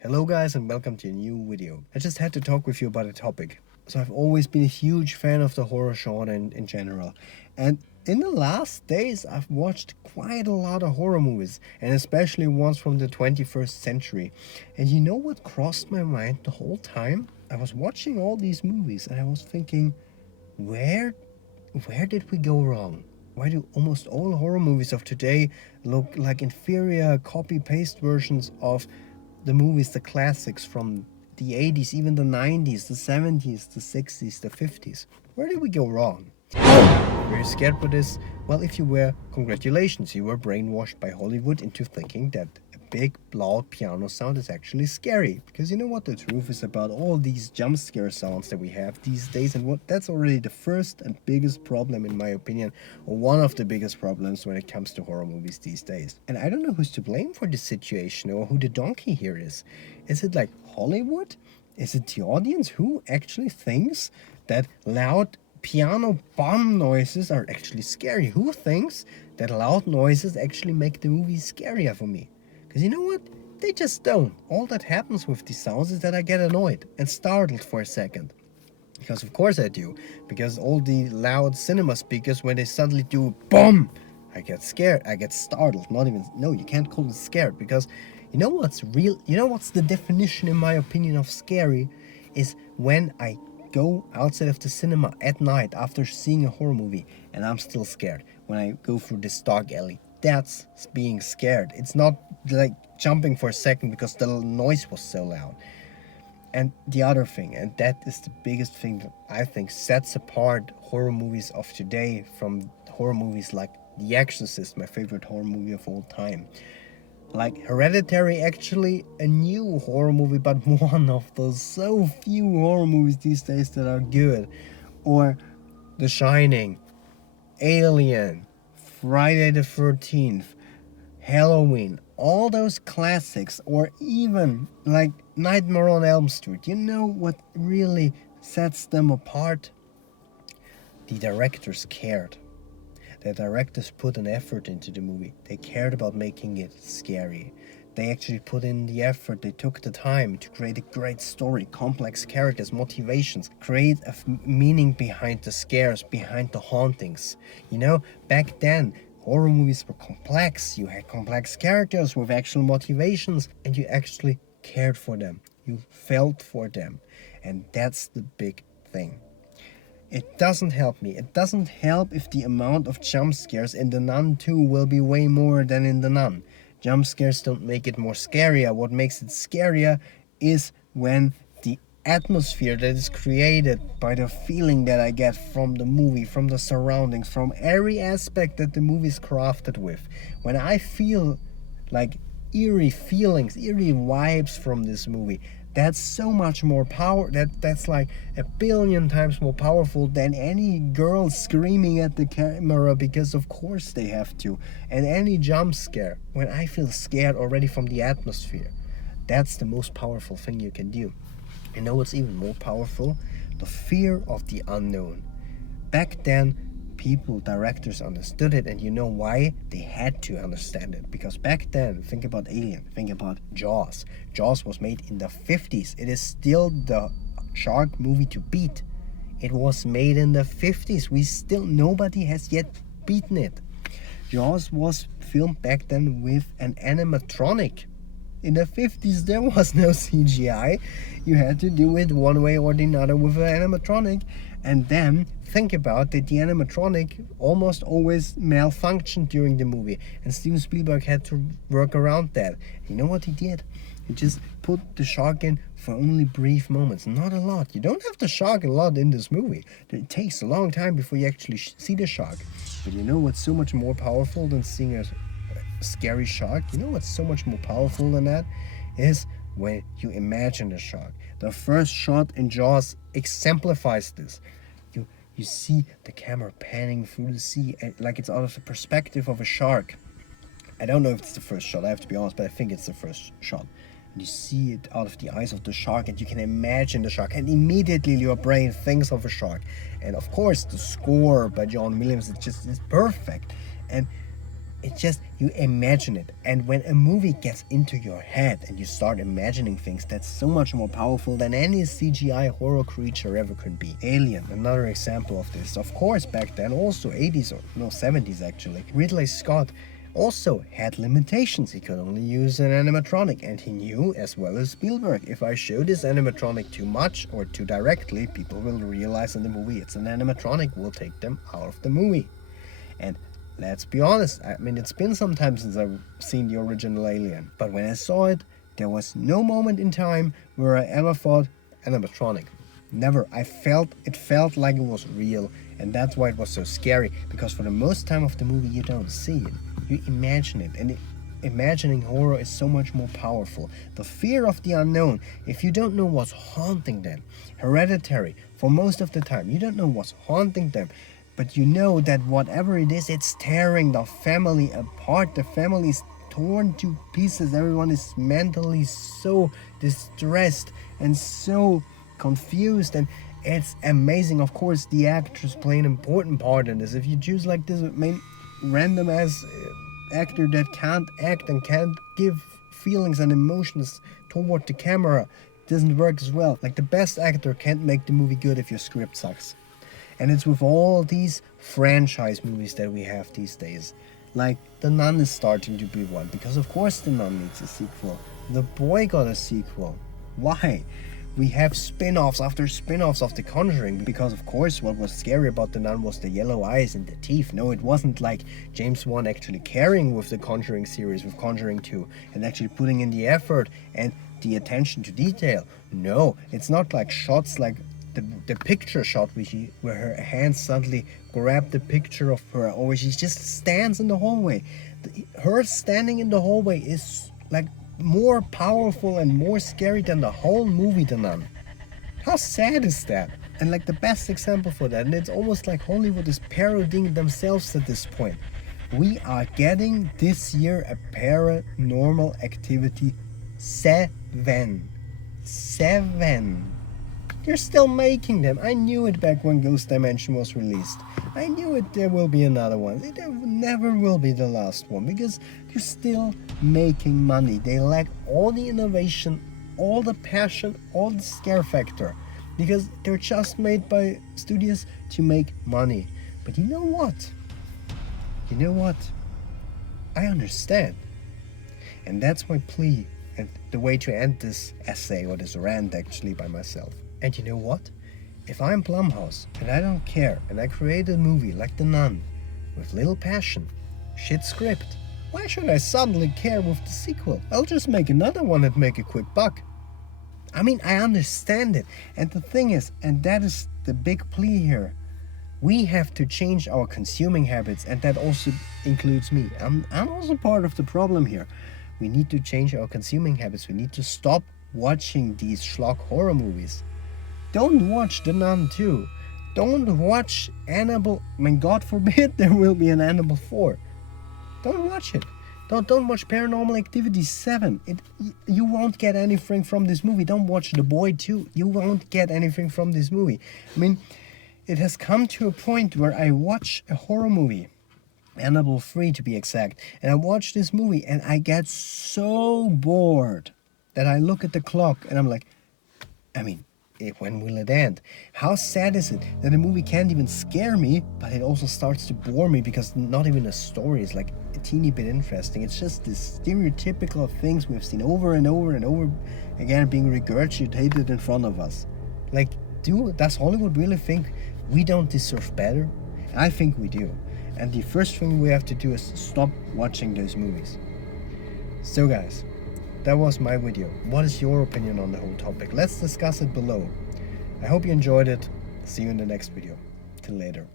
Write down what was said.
Hello guys and welcome to a new video. I just had to talk with you about a topic. So I've always been a huge fan of the horror genre in general. And in the last days I've watched quite a lot of horror movies, and especially ones from the 21st century. And you know what crossed my mind the whole time? I was watching all these movies and I was thinking, where where did we go wrong? Why do almost all horror movies of today look like inferior copy paste versions of the movies, the classics from the 80s, even the 90s, the 70s, the 60s, the 50s? Where did we go wrong? Were you scared for this? Well, if you were, congratulations, you were brainwashed by Hollywood into thinking that a big, loud piano sound is actually scary. Because you know what the truth is about all these jump scare sounds that we have these days, and what that's already the first and biggest problem, in my opinion, or one of the biggest problems when it comes to horror movies these days. And I don't know who's to blame for this situation or who the donkey here is. Is it like Hollywood? Is it the audience? Who actually thinks that loud piano bomb noises are actually scary? Who thinks that loud noises actually make the movie scarier for me? Because you know what? They just don't. All that happens with these sounds is that I get annoyed and startled for a second. Because of course I do. Because all the loud cinema speakers, when they suddenly do BOOM, I get scared. I get startled. Not even, no, you can't call it scared. Because you know what's real? You know what's the definition, in my opinion, of scary? Is when I go outside of the cinema at night after seeing a horror movie and I'm still scared. When I go through this dark alley, that's being scared. It's not like jumping for a second because the noise was so loud. And the other thing, and that is the biggest thing that I think sets apart horror movies of today from horror movies like The Exorcist, my favorite horror movie of all time. Like Hereditary, actually a new horror movie, but one of those so few horror movies these days that are good. Or The Shining, Alien, Friday the 13th, Halloween, all those classics, or even like Nightmare on Elm Street. You know what really sets them apart? The directors cared. The directors put an effort into the movie. They cared about making it scary. They actually put in the effort. They took the time to create a great story, complex characters, motivations, create a meaning behind the scares, behind the hauntings. You know, back then, horror movies were complex. You had complex characters with actual motivations, and you actually cared for them. You felt for them. And that's the big thing. It doesn't help me. It doesn't help if the amount of jump scares in The Nun 2 will be way more than in The Nun. Jump scares don't make it more scarier. What makes it scarier is when the atmosphere that is created by the feeling that I get from the movie, from the surroundings, from every aspect that the movie is crafted with. When I feel like eerie feelings, eerie vibes from this movie, that's so much more power. That's like a billion times more powerful than any girl screaming at the camera, because of course they have to, and any jump scare. When I feel scared already from the atmosphere, that's the most powerful thing you can do. You know what's even more powerful? The fear of the unknown. Back then, directors understood it, and you know why? They had to understand it. Because back then, think about Alien, think about Jaws. Jaws was made in the 50s. It is still the shark movie to beat. It was made in the 50s. Nobody has yet beaten it. Jaws was filmed back then with an animatronic. In the 50s, there was no CGI. You had to do it one way or the other with an animatronic. And then think about that the animatronic almost always malfunctioned during the movie. And Steven Spielberg had to work around that. You know what he did? He just put the shark in for only brief moments. Not a lot. You don't have the shark a lot in this movie. It takes a long time before you actually see the shark. But you know what's so much more powerful than seeing a scary shark? You know what's so much more powerful than that? Is when you imagine the shark. The first shot in Jaws exemplifies this. You see the camera panning through the sea, like it's out of the perspective of a shark. I don't know if it's the first shot, I have to be honest, but I think it's the first shot. And you see it out of the eyes of the shark, and you can imagine the shark, and immediately your brain thinks of a shark. And of course, the score by John Williams is perfect. And It's just, you imagine it. And when a movie gets into your head and you start imagining things, that's so much more powerful than any CGI horror creature ever could be. Alien, another example of this. Of course, back then, also 80s, or no, 70s actually, Ridley Scott also had limitations. He could only use an animatronic, and he knew, as well as Spielberg, if I show this animatronic too much or too directly, people will realize in the movie it's an animatronic, will take them out of the movie. And let's be honest, I mean, it's been some time since I've seen the original Alien, but when I saw it, there was no moment in time where I ever thought animatronic. Never. It felt like it was real, and that's why it was so scary, because for the most time of the movie you don't see it. You imagine it, and imagining horror is so much more powerful. The fear of the unknown, if you don't know what's haunting them. Hereditary, for most of the time, you don't know what's haunting them, but you know that whatever it is, it's tearing the family apart. The family is torn to pieces. Everyone is mentally so distressed and so confused, and it's amazing. Of course, the actors play an important part in this. If you choose like this random ass actor that can't act and can't give feelings and emotions toward the camera, it doesn't work as well. Like, the best actor can't make the movie good if your script sucks. And it's with all these franchise movies that we have these days. Like, The Nun is starting to be one, because of course The Nun needs a sequel. The Boy got a sequel. Why? We have spin-offs after spin-offs of The Conjuring, because of course what was scary about The Nun was the yellow eyes and the teeth. No, it wasn't like James Wan actually caring with the Conjuring series, with Conjuring 2, and actually putting in the effort and the attention to detail. No, it's not like shots like the picture shot where her hands suddenly grab the picture of her, or she just stands in the hallway. Her standing in the hallway is like more powerful and more scary than the whole movie The Nun. How sad is that? And like the best example for that, and it's almost like Hollywood is parodying themselves at this point. We are getting this year a Paranormal Activity 7. 7. They're still making them. I knew it back when Ghost Dimension was released. I knew it. There will be another one. There never will be the last one, because they're still making money. They lack all the innovation, all the passion, all the scare factor, because they're just made by studios to make money. But you know what? I understand. And that's my plea, and the way to end this essay, or this rant actually, by myself. And you know what? If I'm Blumhouse and I don't care, and I create a movie like The Nun with little passion, shit script, why should I suddenly care with the sequel? I'll just make another one and make a quick buck. I mean, I understand it. And the thing is, and that is the big plea here, we have to change our consuming habits, and that also includes me. I'm also part of the problem here. We need to change our consuming habits. We need to stop watching these schlock horror movies. Don't watch The Nun 2. Don't watch Annabelle. I mean, God forbid there will be an Annabelle 4. Don't watch it. Don't watch Paranormal Activity 7. You won't get anything from this movie. Don't watch The Boy 2. You won't get anything from this movie. I mean, it has come to a point where I watch a horror movie, Annabelle 3 to be exact, and I watch this movie and I get so bored that I look at the clock and I'm like, I mean, when will it end? How sad is it that a movie can't even scare me, but it also starts to bore me, because not even the story is like a teeny bit interesting. It's just this stereotypical things we've seen over and over and over again being regurgitated in front of us. Like, does Hollywood really think we don't deserve better? I think we do. And the first thing we have to do is stop watching those movies. So guys, that was my video. What is your opinion on the whole topic? Let's discuss it below. I hope you enjoyed it. See you in the next video. Till later.